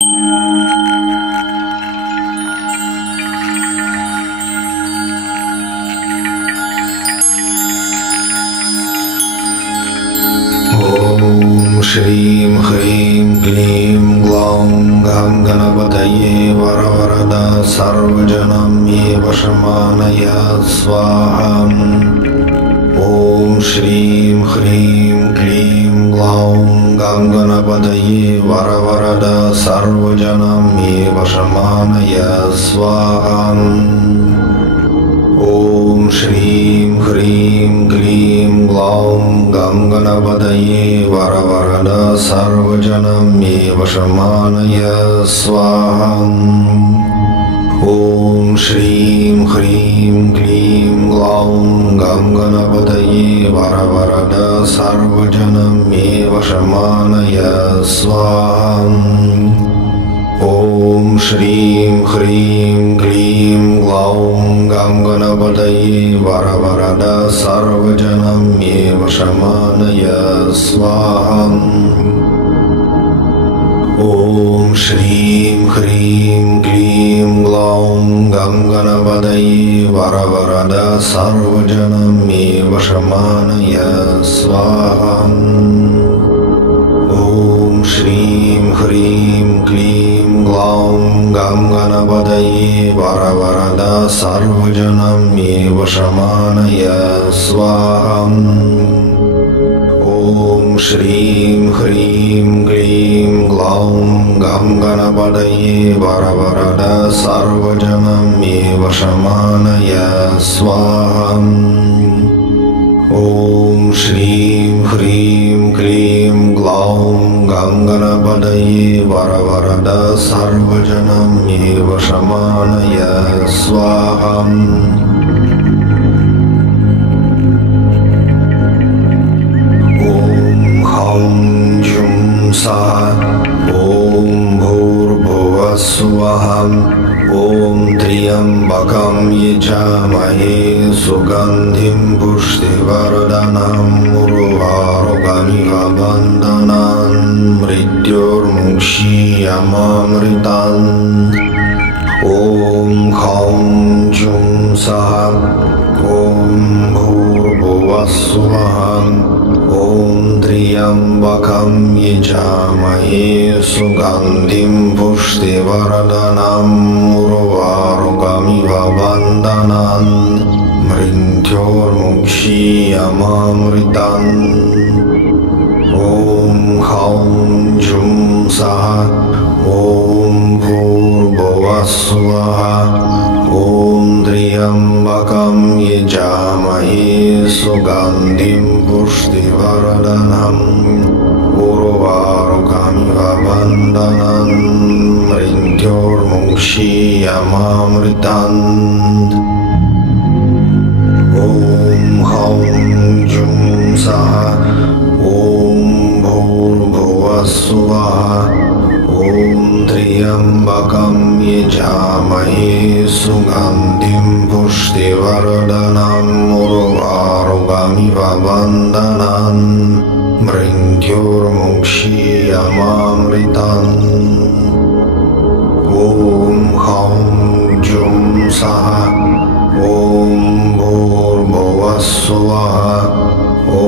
श्रीं ह्रीं क्लीं ग्लौं गं गणपतये वरवरदा सर्वजनं मे वशमानय स्वाहा। ॐ श्रीं ह्रीं क्लीं ग्लौं गं गणपतये वरवरदा सर्वजनं मे वशमानय स्वाहा। ॐ श्रीं ह्रीं क्लीं ग्लौं गं गणपतये वरवरदा सर्वजनं मे वशमानय स्वाहा। ॐ श्रीं ह्रीं क्लीं ग्लौं गं गणपतये वरवरदा सर्वजनं मे वशमानय स्वाहा। ॐ श्रीं ह्रीं क्लीं ग्लौं गं गणपतये वरवरदा सर्वजनं मे वशमानय स्वाहा। ॐ श्रीं ह्रीं क्लीं ग्लौं गं गणपतये वरवरदा सर्वजनं मे वशमानय स्वाहा। ॐ श्रीं ह्रीं क्लीं ग्लौं गं गणपतये वरवरदा सर्वजनं मे वशमानय स्वाहा। ॐ श्रीं ह्रीं क्लीं ग्लौं गं गणपतये वरवरदा सर्वजनं मे वशमानय स्वाहा। ॐ श्रीं ह्रीं क्लीं ग्लौं गं गणपतये वरवरदा सर्वजनं मे वशमानय स्वाहा। ॐ भूर्भुवः स्वः। ॐ त्र्यम्बकं यजामहे सुगन्धिं पुष्टिवर्धनम् उर्वारुकमिव बन्धनान् मृत्युर्मुक्षीयमामृतान्। ॐ हौं जुं सः। ॐ भूर्भुवः स्वः। ॐ त्र्यम्बकं यजामहे सुगन्धिं पुष्टिवर्धनम् उर्वारुकमिव बन्धनान् मृत्युर्मुक्षीयमामृतान्। ॐ हौं जुं सः। ॐ भूर्भुवः स्वः। ॐ त्र्यम्बकं यजामहे सुगन्धिं पुष्टिवर्धनम् उर्वारुकमिव बन्धनान् मृत्युर्मुक्षीयमामृतान्। ॐ हौं जुं सः। ॐ भूर्भुवः स्वः। ॐ त्र्यम्बकं यजामहे सुगन्धिं पुष्टिवर्धनम् उर्वारुकमिव बन्धनान् मृत्युर्मुक्षीयमामृतान्। ॐ हौं जुं सः। ॐ भूर्भुवः स्वः। ॐ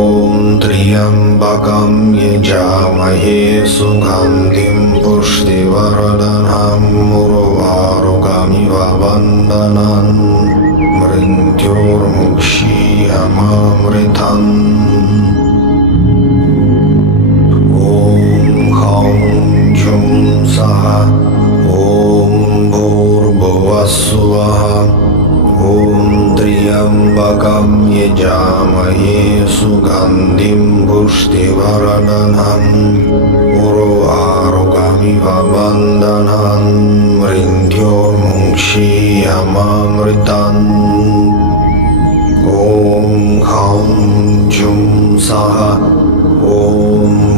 त्र्यम्बकं यजामहे सुगन्धिं पुष्टिवर्धनम् उर्वारुकमिव बन्धनान् मृत्युर्मुक्षीयमामृतान्। ॐ हौं जुं सः। ॐ भूर्भुवः स्वः। ॐ त्र्यम्बकं यजामहे सुगन्धिं पुष्टिवर्धनम् उर्वारुकमिव बन्धनान् मृत्युर्मुक्षीयमामृतान्। ॐ हौं जुं सः। ॐ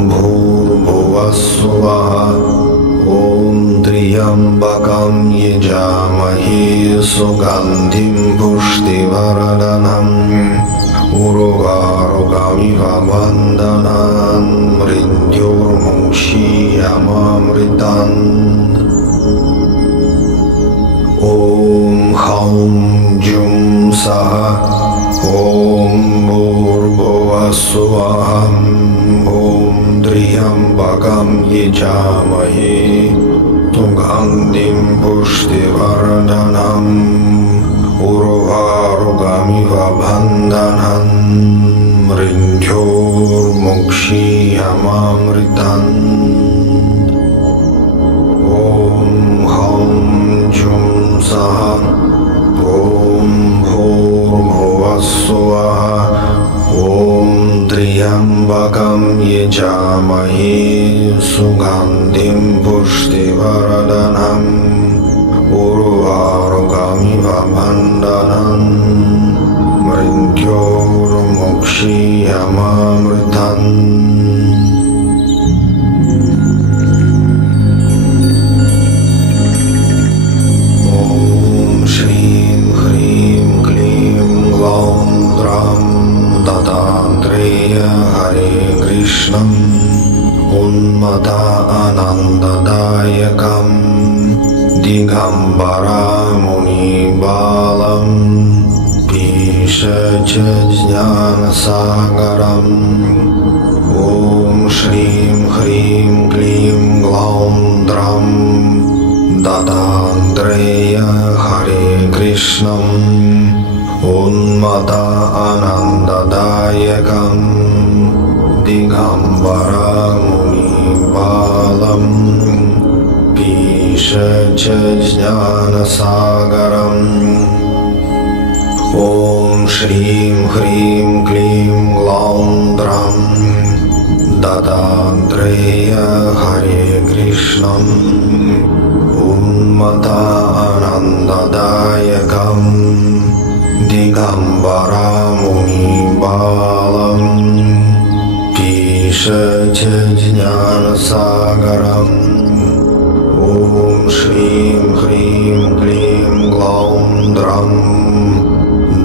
भूर्भुवः स्वः। ॐ त्र्यम्बकं यजामहे सुगन्धिं पुष्टिवर्धनम् उर्वारुकमिव बन्धनान् मृत्युर्मुक्षीयमामृतान्। मोक्षीयमामृतम् ॐ हौं जुं सः ॐ भूर्भुवस्सुवः ॐ त्र्यम्बकं यजामहे सुगन्धिं पुष्टिवर्धनम् उर्वारुकमिव बन्धनम् मृत्योर्मुक्षीयमामृतम् ॐ हौं जुं सः ॐ भूर्भुवस्सुवः ॐ त्र्यम्बकं यजामहे सुगन्धिं पुष्टिवर्धनम् उर्वारुकमिव बन्धनम् मृत्योर्मुक्षीयमामृतम् उन्मदानन्ददायकम् दिगम्बरामुनिबालम् पीशज्ञानसागरम् ॐ श्रीं ह्रीं क्लीं ग्लौं द्रं दत्तात्रेय हरे कृष्णम् उन्मदानन्ददायकम् दिगम्बरामुनिबालम् पीशज्ञानसागरम् ॐ श्रीं ह्रीं क्लीं ग्लौं द्रं दत्तात्रेय हरे कृष्णम् उन्मदानन्ददायकम् दिगम्बरामुनिबालम् पीशज्ञानसागरम् ॐ श्रीं ह्रीं क्लीं ग्लौं द्रं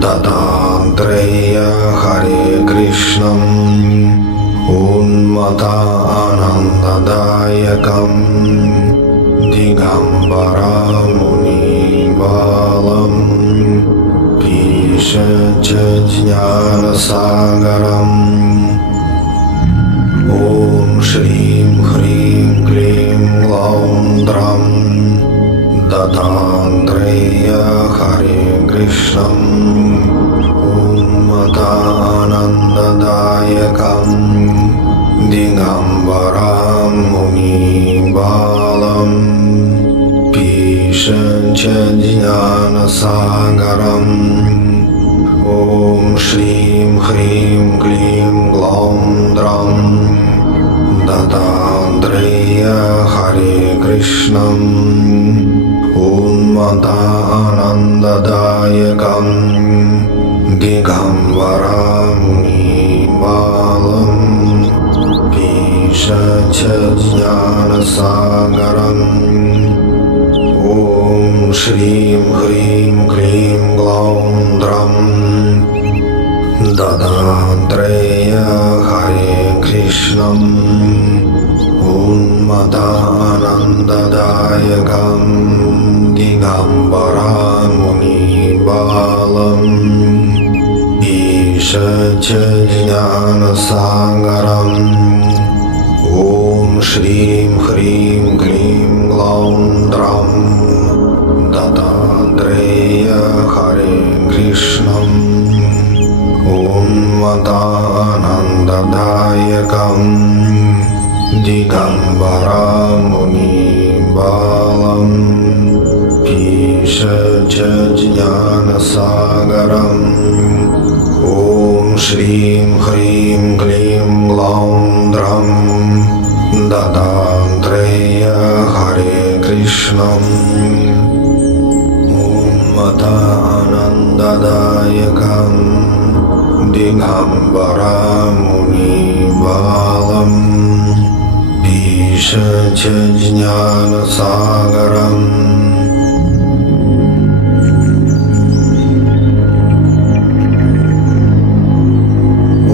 दत्तात्रेय हरे कृष्णम् उन्मदानन्ददायकम् दिगम्बरामुनिबालम् पीशज्ञानसागरम् ॐ श्रीं ह्रीं क्लीं ग्लौं द्रं दत्तात्रेय हरे कृष्णम् उन्मदानन्ददायकम् दिगम्बरामुनिबालम् पीशज्ञानसागरम् ॐ श्रीं ह्रीं क्लीं ग्लौं द्रं दत्तात्रेय हरे कृष्णम् उन्मदानन्ददायकम् दिगम्बरामुनिबालम् पीशज्ञानसागरम् ॐ श्रीं ह्रीं क्लीं ग्लौं द्रं दत्तात्रेय हरे कृष्णम् उन्मदानन्ददायकम् दिगम्बरामुनिबालम् पीशज्ञानसागरम् ॐ श्रीं ह्रीं क्लीं ग्लौं द्रं दत्तात्रेय हरे कृष्णम् उन्मदानन्ददायकम् दिगम्बरामुनिबालम् पीशज्ञानसागरम् ॐ श्रीं ह्रीं क्लीं ग्लौं द्रं दत्तात्रेय हरे कृष्णम् उन्मदानन्ददायकम् दिगम्बरामुनिबालम् पीशज्ञानसागरम्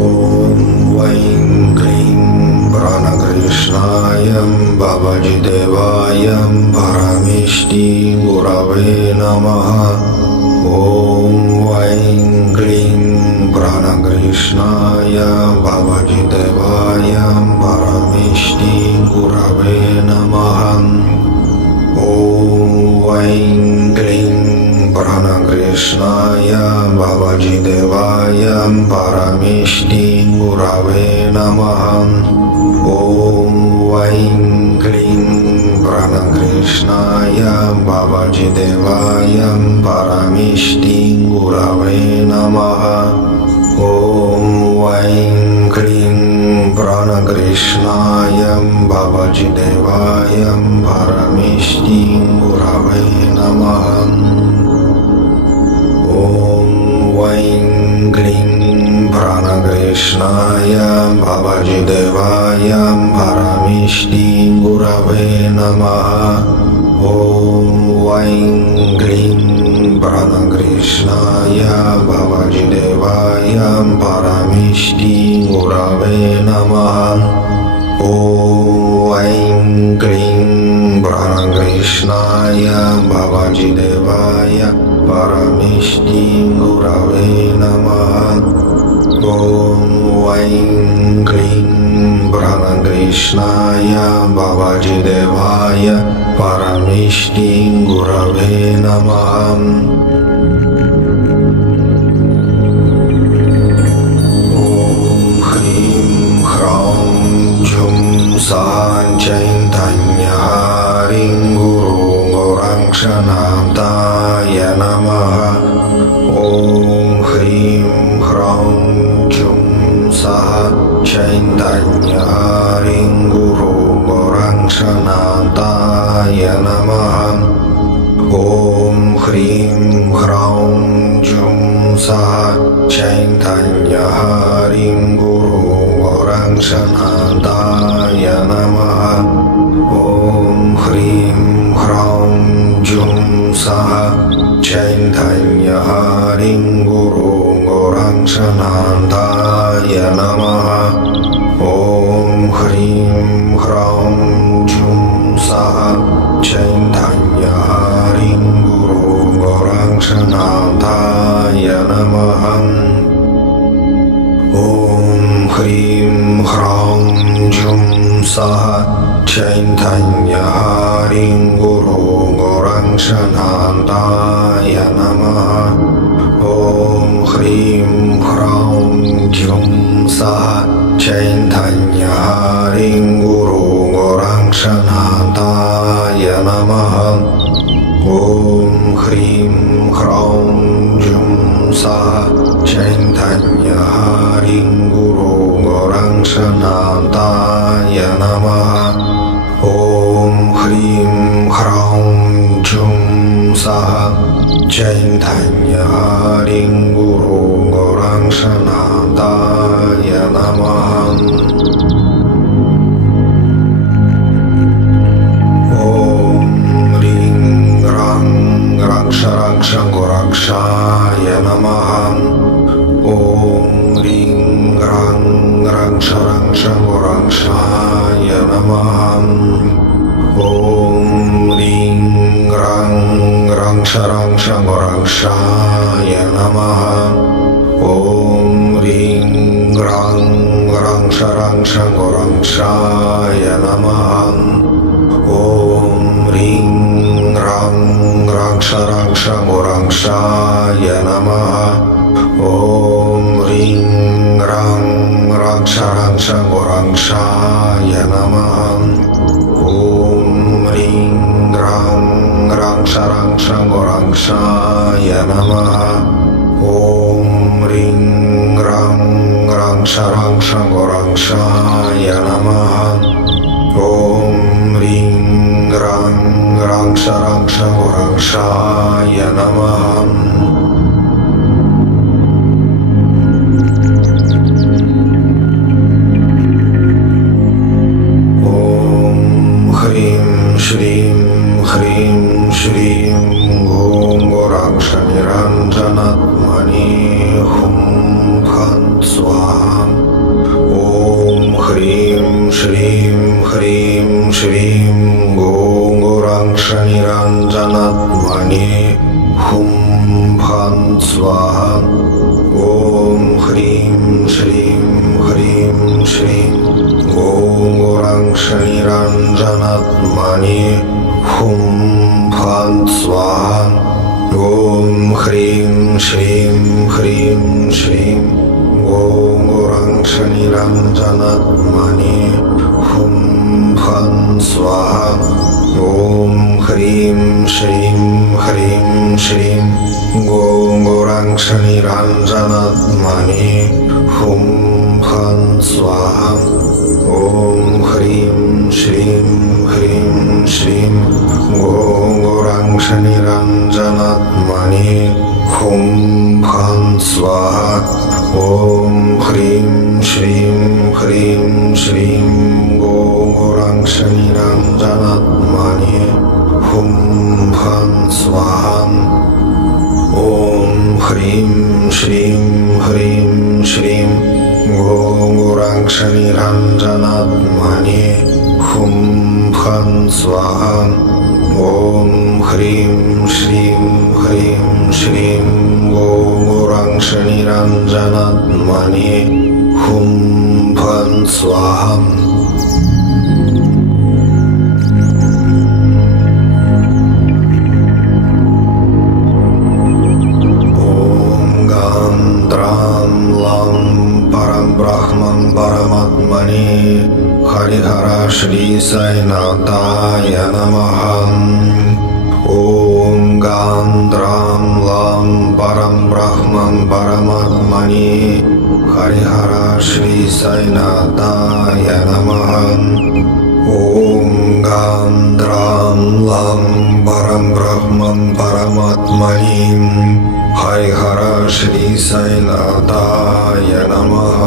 ॐ वैं क्लीं प्राणकृष्णाय परमेष्टि गुरवे नमः। ॐ ऐं क्लीं प्राणकृष्णाय भवजिदेवाय परमेष्टि गुरवे नमः। ॐ ऐं क्लीं प्राणकृष्णाय भवजिदेवाय परमेष्टि गुरवे नमः। ॐ ऐं क्लीं प्राणकृष्णाय भवजिदेवाय परमेष्टि गुरवे नमः। ॐ ऐं क्लीं प्राणकृष्णाय भवजिदेवाय परमेष्टि गुरवे नमः। ॐ ऐं क्लीं प्राणकृष्णाय भवजिदेवाय परमेष्टि गुरवे नमः। ॐ ऐं क्लीं प्राणकृष्णाय भवजिदेवाय परमेष्टि गुरवे नमः। ॐ ऐं क्लीं प्राणकृष्णाय भवजिदेवाय परमेष्टि गुरवे नमः। ॐ ऐं क्लीं प्राणकृष्णाय भवजिदेवाय परमेष्टि गुरवे नमः। ॐ ह्रीं ह्रौं झुं सां चैतन्यहारिं गुरुगौराङ्क्षनाथाय नमः। ॐ ह्रीं ह्रौं झुं सां चैतन्यहारिं गुरुगौराङ्क्षनाथाय नमः। ॐ ह्रीं ह्रौं झुं सां चैतन्यहारिं गुरुगौराङ्क्षनाथाय नमः। ॐ ह्रीं ह्रौं झुं सां चैतन्यहारिं गुरुगौराङ्क्षनाथाय नमः। ॐ ह्रीं ह्रौं झुं सां चैतन्यहारिं गुरुगौराङ्क्षनाथाय नमः। ॐ ह्रीं ह्रौं झुं सां चैतन्यहारिं गुरुगौराङ्क्षनाथाय नमः। ॐ ह्रीं ह्रौं झुं सां चैतन्यहारिं गुरुगौराङ्क्षनाथाय नमः। ॐ ह्रीं ह्रौं झुं सां चैतन्यहारिं गुरुगौराङ्क्षनाथाय नमः। ॐ ह्रीं ह्रौं झुं सां चैतन्यहारिं गुरुगौराङ्क्षनाथाय नमः। ॐ ह्रीं ह्रां रक्षरक्षगोरक्षाय नमः। ॐ ह्रीं ह्रां रक्षरक्षगोरक्षाय नमः। ॐ ह्रीं ह्रां रक्षरक्षगोरक्षाय नमः। ॐ ह्रीं ह्रां रक्षरक्षगोरक्षाय नमः। ॐ ह्रीं ह्रां रक्षरक्षगोरक्षाय नमः। ॐ ह्रीं ह्रां रक्षरक्षगोरक्षाय नमः। ॐ ह्रीं ह्रां रक्षरक्षगोरक्षाय नमः। ॐ ह्रीं ह्रां रक्षरक्षगोरक्षाय नमः। ॐ ह्रीं ह्रां रक्षरक्षगोरक्षाय नमः। श्रीं ह्रीं श्रीं ॐ गोराक्षनिरञ्जनात्मने हुं फट् स्वाहा। ॐ ह्रीं श्रीं ह्रीं श्रीं ॐ गोराक्षनिरञ्जनात्मने शनिराञ्जनात्मने हुं फं स्वाहा ॐ ह्रीं श्रीं ह्रीं श्रीं ॐ शनिराञ्जनात्मने हुं फं स्वाहा ॐ ह्रीं श्रीं ह्रीं श्रीं ॐ शनिराञ्जनात्मने हुं फं स्वाहा ॐ ह्रीं श्रीं ह्रीं श्रीं ॐ शनिराञ्जनात्मने हुं फं स्वाहा ॐ ह्रीं श्रीं ह्रीं श्रीं ॐ शनिराञ्जनात्मने हुं फं स्वाहा ॐ ह्रीं श्रीं ह्रीं श्रीं ॐ शनिराञ्जनात्मने हुं फं स्वाहा ॐ ह्रीं श्रीं ह्रीं श्रीं ॐ शनिराञ्जनात्मने हुं फं स्वाहा ॐ ह्रीं श्रीं ह्रीं श्रीं ॐ शनिराञ्जनात्मने हुं फं स्वाहा परमात्मने हरिहर श्री साईनाथाय नमः ॐ गां द्रां लां परं ब्रह्मं परमात्मने हरिहर श्री साईनाथाय नमः ॐ गां द्रां लां परं ब्रह्मं परमात्मने हरिहर श्री साईनाथाय नमः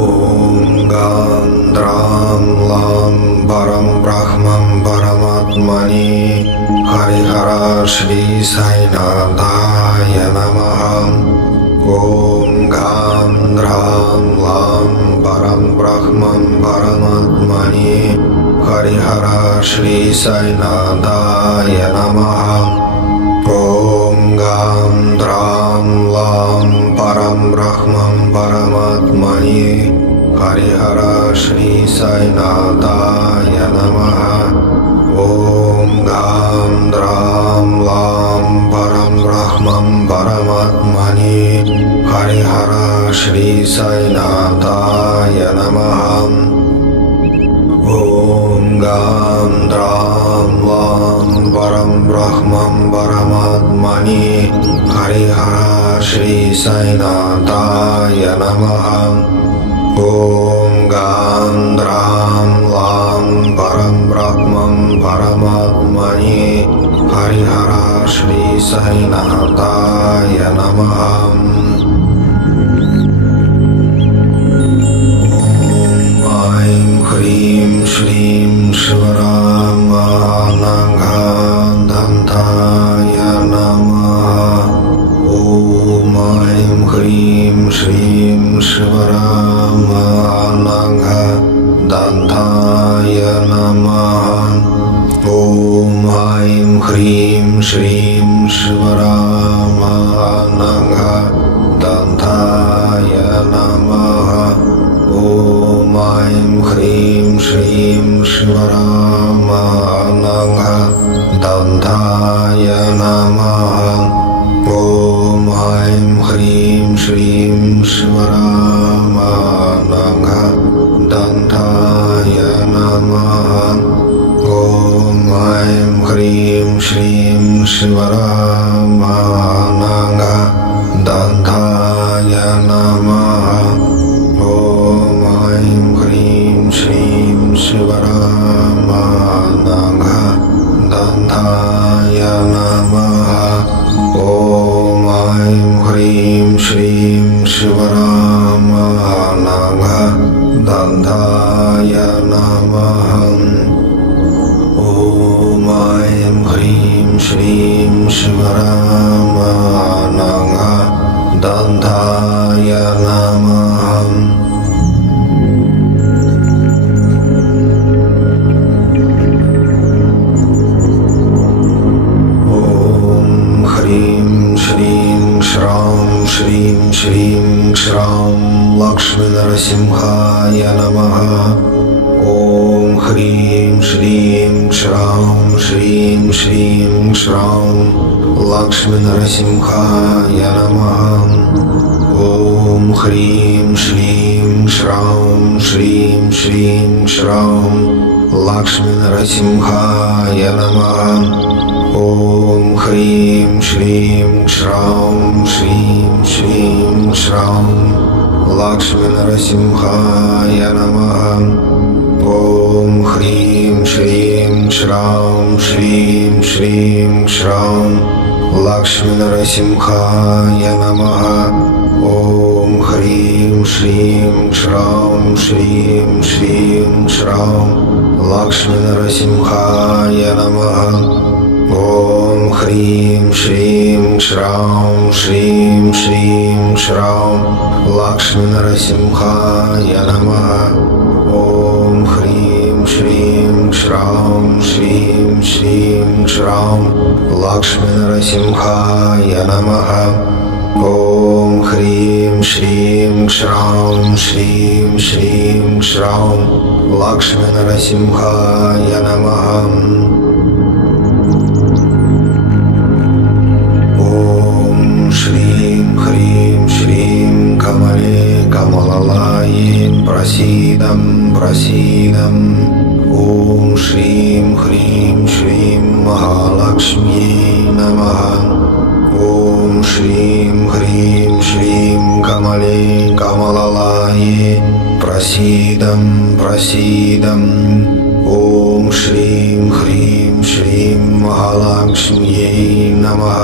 ॐ गां द्रां लां परं ब्रह्मं परमात्मने हरिहर श्री साईनाथाय नमः ॐ गां द्रां लां परं ब्रह्मं परमात्मने हरिहर श्री साईनाथाय नमः ॐ गां द्रां लां परं ब्रह्मं परमात्मने हरिहर श्री साईनाथाय नमः ॐ गां द्रां लां परं ब्रह्मं परमात्मने हरिहर श्री साईनाथाय नमः ॐ गां द्रां लां परं ब्रह्मं परमात्मने हरिहर श्री साईनाथाय नमः ॐ गां द्रां लां परं ब्रह्मं परमात्मने हरिहर श्री साईनाथाय नमः ॐ ह्रीं श्रीं शिवरामानघदन्ताय नमः ॐ ह्रीं श्रीं शिवरामानघदन्ताय नमः ॐ ह्रीं श्रीं शिवरामानघदन्ताय नमः ॐ ह्रीं श्रीं शिवरामानघदन्ताय नमः ॐ ह्रीं श्रीं शिवरामानघदन्ताय नमः ॐ ह्रीं श्रीं शिवरामानघदन्ताय नमः ॐ ह्रीं श्रीं शिवरामानघदन्ताय नमः ॐ ह्रीं श्रीं शिवरामानघदन्ताय नमः ॐ ह्रीं श्रीं शिवरामानघदन्ताय नमः श्रीं श्रां श्रीं श्रीं श्रां लक्ष्मीनरसिंहाय नमः। ॐ ह्रीं श्रीं श्रां श्रीं श्रीं श्रां लक्ष्मीनरसिंहाय नमः। ॐ ह्रीं श्रीं श्रां श्रीं श्रीं श्रां लक्ष्मीनरसिंहाय नमः। ॐ ह्रीं श्रीं श्रां श्रीं श्रीं श्रां लक्ष्मीनरसिंहाय नमः। ॐ ह्रीं श्रीं श्रां श्रीं श्रीं श्रां लक्ष्मीनरसिंहाय नमः। ॐ ह्रीं श्रीं श्रां श्रीं श्रीं श्रां लक्ष्मीनरसिंहाय नमः। ॐ ह्रीं श्रीं श्रां श्रीं श्रीं श्रां लक्ष्मीनरसिंहाय नमः। ॐ ह्रीं श्रीं श्रां श्रीं श्रीं श्रां लक्ष्मीनरसिंहाय नमः। श्रीं ह्रीं श्रीं कमले कमललाये प्रसीदं प्रसीदं। ॐ श्रीं ह्रीं श्रीं महालक्ष्म्यै नमः। ॐ श्रीं ह्रीं श्रीं कमले कमललाये प्रसीदं प्रसीदं। ॐ श्रीं ह्रीं श्रीं महालक्ष्म्यै नमः।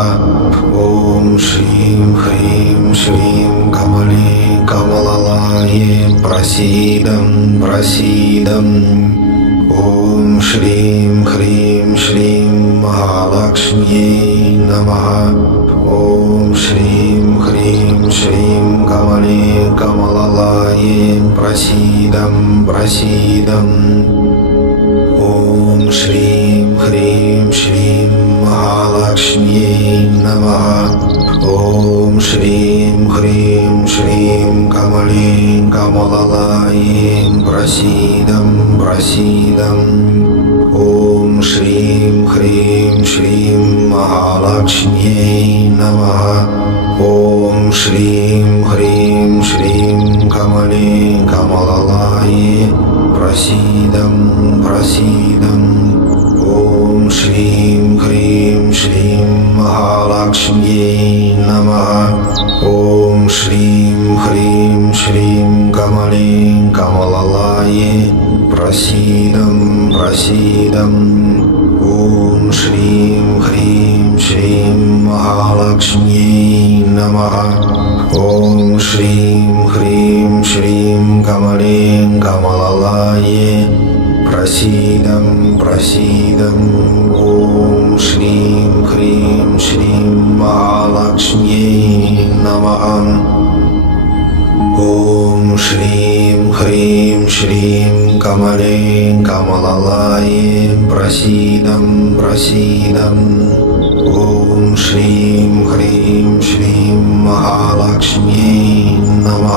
ॐ श्रीं ह्रीं श्रीं कमले कमललाये प्रसीदं प्रसीदं। ॐ श्रीं ह्रीं श्रीं महालक्ष्म्यै नमः। ॐ श्रीं ह्रीं श्रीं कमले कमललाये प्रसीदं प्रसीदं। ॐ श्रीं ह्रीं श्रीं महालक्ष्म्यै नमः। ॐ श्रीं ह्रीं श्रीं कमले कमललाये प्रसीदं प्रसीदं। ॐ श्रीं ह्रीं श्रीं महालक्ष्म्यै नमः। ॐ श्रीं ह्रीं श्रीं कमले कमललाये प्रसीदं प्रसीदं। ॐ श्रीं ह्रीं श्रीं महालक्ष्म्यै नमः। ॐ श्रीं ह्रीं श्रीं कमले कमललाये प्रसीदं प्रसीदं। ॐ श्रीं ह्रीं श्रीं महालक्ष्म्यै नमः। ॐ श्रीं ह्रीं श्रीं कमले कमललाये प्रसीदं प्रसीदं। ॐ श्रीं ह्रीं श्रीं महालक्ष्म्यै नमः। ॐ श्रीं ह्रीं श्रीं कमले कमललाये प्रसीदं प्रसीदं। ॐ श्रीं ह्रीं श्रीं महालक्ष्म्यै नमः।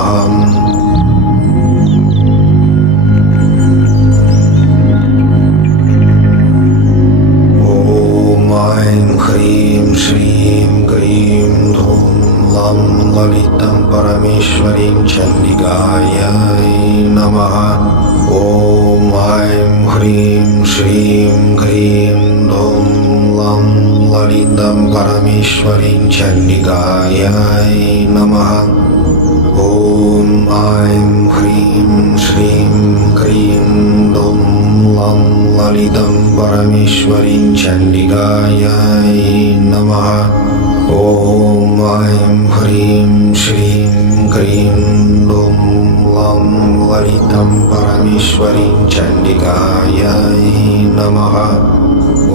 ह्रीं श्रीं क्रीं धूं लं ललितं परमेश्वरीं चण्डिकायै नमः। ॐ ऐं ह्रीं श्रीं क्रीं धूं लं ललितं परमेश्वरीं चण्डिकायै नमः। ॐ ऐं ह्रीं श्रीं क्रीं धूं लं ललितं परमेश्वरीं चण्डिकायै नमः। ॐ ऐं ह्रीं श्रीं क्रीं धूं लं ललितं परमेश्वरीं चण्डिकायै नमः।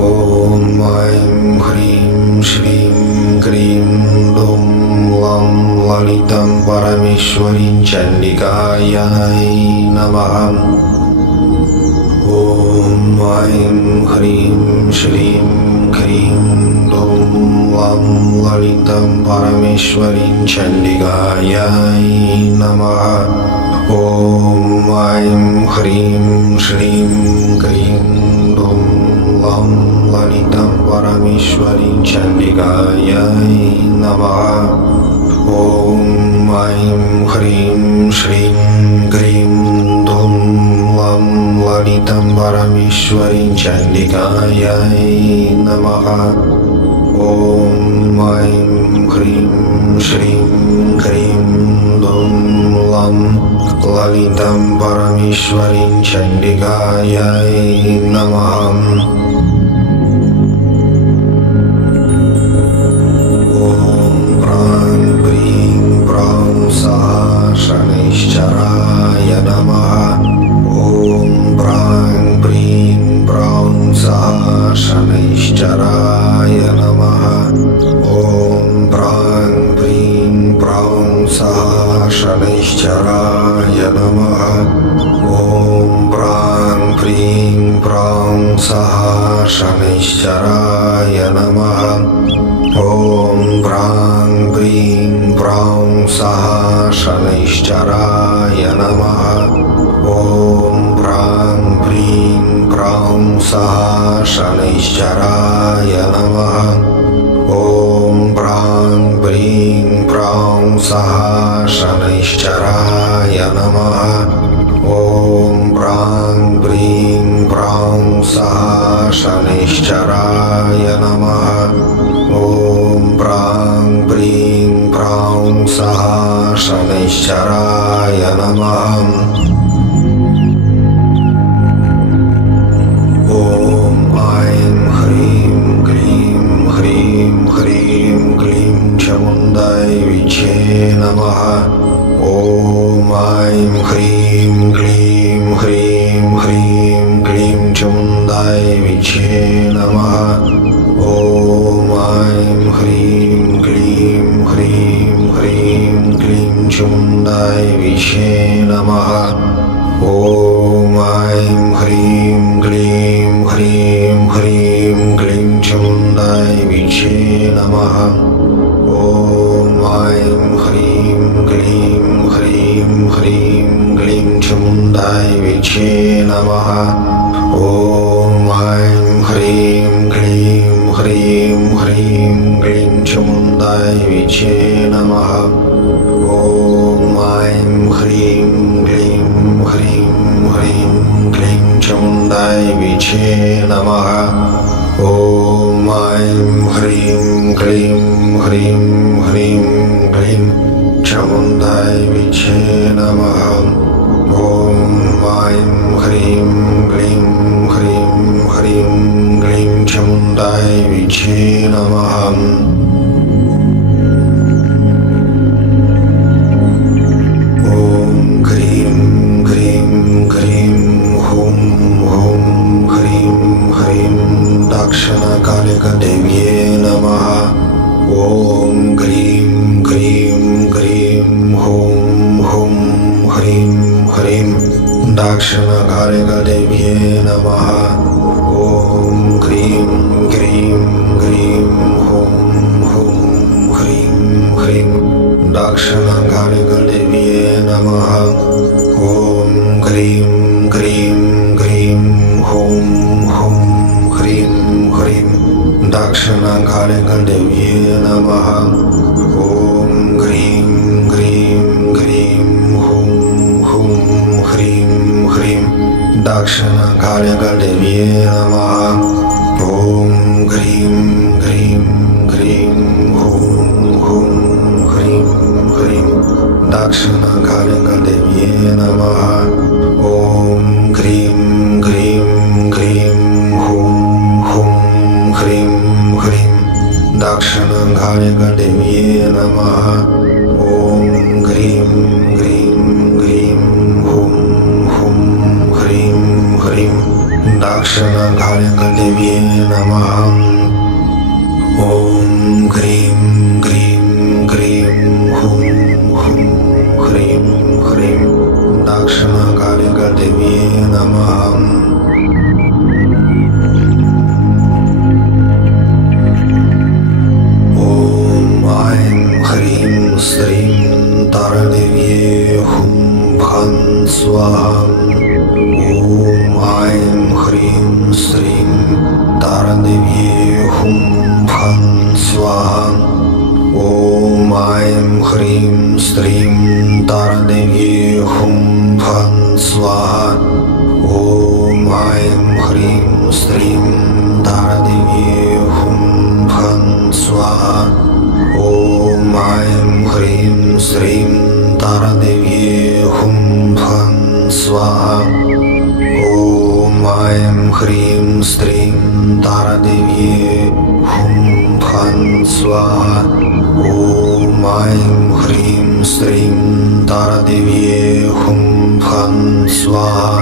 ॐ ऐं ह्रीं श्रीं क्रीं धूं लं ललितं परमेश्वरीं चण्डिकायै नमः। ॐ ऐं ह्रीं श्रीं क्रीं धूं लं ललितं परमेश्वरीं चण्डिकायै नमः। ॐ ऐं ह्रीं श्रीं क्रीं धूं लं ललितं परमेश्वरीं चण्डिकायै नमः। ॐ ऐं ह्रीं श्रीं क्रीं धूं लं ललितं परमेश्वरीं चण्डिकायै नमः। ॐ ऐं ह्रीं श्रीं क्रीं धूं लं ललितं परमेश्वरीं चण्डिकायै नमः। शनैश्चराय नमः। ॐ प्रां प्रीं प्रौं सः शनैश्चराय नमः। ॐ प्रां प्रीं प्रौं सः शनैश्चराय नमः। ॐ प्रां प्रीं प्रौं सः शनैश्चराय नमः। ॐ प्रां प्रीं प्रौं सः शनैश्चराय नमः। ॐ प्रां प्रीं प्रौं सः शनैश्चराय नमः। ॐ प्रां प्रीं प्रौं सः शनैश्चराय नमः। ॐ प्रां प्रीं प्रौं सः शनैश्चराय नमः। ॐ प्रां प्रीं प्रौं सः शनैश्चराय नमः। ॐ ऐं ह्रीं क्लीं ह्रीं ह्रीं क्लीं चामुण्डायै विद्महे नमः। ॐ ऐं ह्रीं क्लीं ह्रीं ह्रीं क्लीं चामुण्डायै विद्महे नमः। ॐ ऐं ह्रीं क्लीं ह्रीं ह्रीं क्लीं चामुण्डायै विद्महे नमः। ॐ ऐं ह्रीं क्लीं ह्रीं ह्रीं क्लीं चामुण्डायै विद्महे नमः। ॐ ऐं ह्रीं क्लीं ह्रीं ह्रीं क्लीं चामुण्डायै विद्महे नमः। ॐ ऐं ह्रीं क्लीं ह्रीं ह्रीं क्लीं चामुण्डायै विद्महे नमः। ॐ ऐं ह्रीं क्लीं ह्रीं ह्रीं क्लीं चामुण्डायै विद्महे नमः। ॐ ऐं ह्रीं क्लीं ह्रीं ह्रीं क्लीं चामुण्डायै विद्महे नमः। ॐ ऐं ह्रीं क्लीं ह्रीं ह्रीं क्लीं चामुण्डायै विद्महे नमः। ॐ ह्रीं क्लीं ह्रीं हुं हुं ह्रीं ह्रीं दक्षिणकालिकदेव्यै नमः। ॐ ह्रीं क्लीं ह्रीं हुं हुं ह्रीं ह्रीं दक्षिणकालिकदेव्यै नमः। ॐ ह्रीं क्लीं ह्रीं हुं हुं ह्रीं ह्रीं दक्षिणकालिकदेव्यै नमः। ॐ ह्रीं क्लीं ह्रीं हुं हुं ह्रीं ह्रीं दक्षिणकालिकदेव्यै नमः। ॐ ह्रीं क्लीं ह्रीं हुं हुं ह्रीं ह्रीं दक्षिणकालिकदेव्यै नमः। ॐ ह्रीं क्लीं ह्रीं हुं हुं ह्रीं ह्रीं दक्षिणकालिकदेव्यै नमः। ॐ ह्रीं क्लीं ह्रीं हुं हुं ह्रीं ह्रीं दक्षिणकालिकदेव्यै नमः। ॐ ह्रीं क्लीं ह्रीं हुं हुं ह्रीं ह्रीं दक्षिणकालिकदेव्यै नमः। ॐ ह्रीं क्लीं ह्रीं हुं हुं ह्रीं ह्रीं दक्षिणकालिकदेव्यै नमः। ॐ ऐं ह्रीं श्रीं तारादेव्यै हुं फं स्त्रीं तारादेव्यै हुं फं स्वाहा। ॐ ऐं ह्रीं स्त्रीं तारादेव्यै हुं फं स्वाहा। ॐ ऐं ह्रीं स्त्रीं तारादेव्यै हुं फं स्वाहा। ॐ ऐं ह्रीं स्त्रीं तारादेव्यै हुं फं स्वाहा। ॐ ऐं ह्रीं स्त्रीं तारादेव्यै हुं फं स्वाहा। ॐ ऐं ह्रीं स्त्रीं तारादेव्यै हुं फं स्वाहा।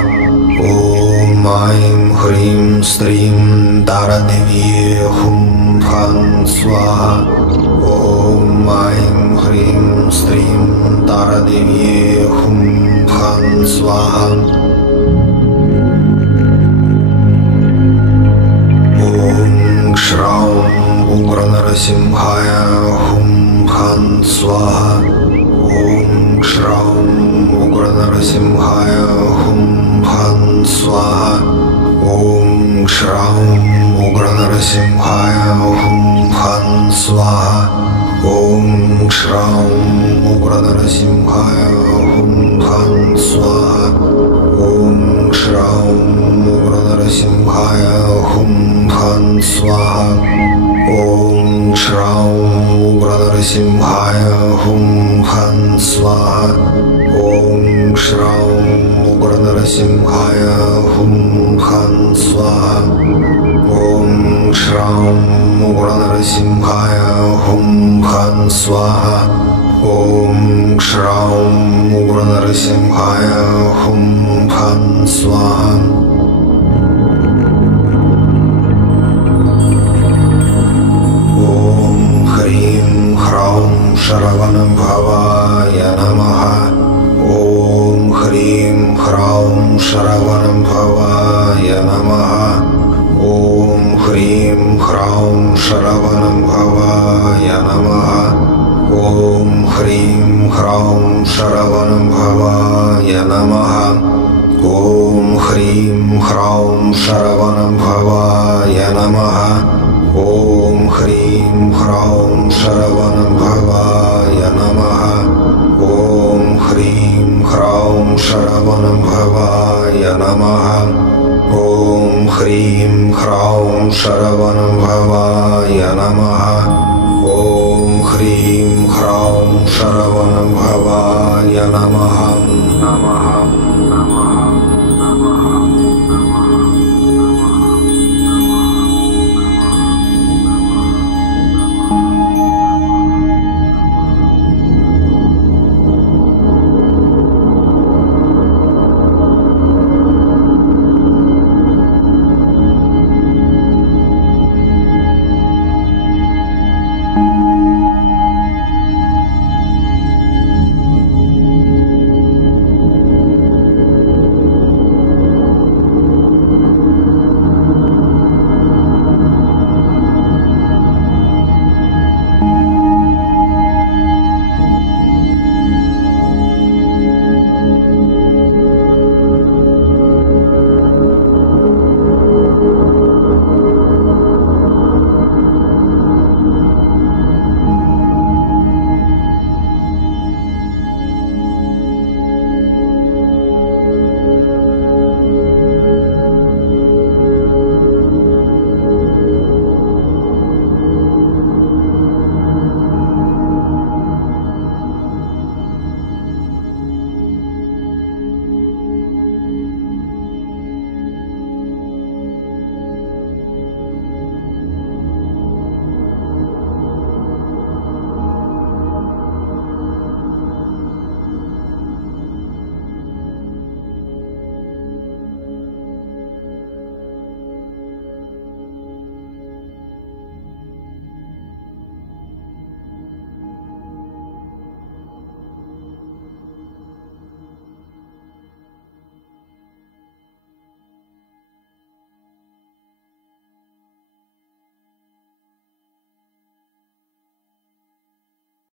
ॐ ऐं ह्रीं स्त्रीं तारादेव्यै हुं फं स्वाहा। ॐ ऐं ह्रीं स्त्रीं तारादेव्यै हुं फं स्वाहा। ॐ श्रां उग्रनरसिंहाय हुं फं स्वाहा। ॐ श्रां उग्रनरसिंहाय हुं फं स्वाहा। ॐ श्रां उग्रनरसिंहाय हुं फं स्वाहा। ॐ श्रां उग्रनरसिंहाय हुं फं स्वाहा। ॐ श्रां उग्रनरसिंहाय हुं फं स्वाहा। ॐ श्रां उग्रनरसिंहाय हुं फं स्वाहा। ॐ श्रां उग्रनरसिंहाय हुं फं स्वाहा। ॐ श्रां उग्रनरसिंहाय हुं फं स्वाहा। ॐ श्रां उग्रनरसिंहाय हुं फं स्वाहा। ॐ ह्रीं ह्रौं शरवणभवाय नमः। ॐ ह्रीं ह्रौं शरवणभवाय नमः। ॐ ह्रीं ह्रौं शरवणभवाय नमः। ॐ ह्रीं ह्रौं शरवणभवाय नमः। ॐ ह्रीं ह्रौं शरवणभवाय नमः। ॐ ह्रीं ह्रौं शरवणभवाय नमः। ॐ ह्रीं ह्रौं शरवणभवाय नमः। ॐ ह्रीं ह्रौं शरवणभवाय नमः। ॐ ह्रीं ह्रौं शरवणभवाय नमः।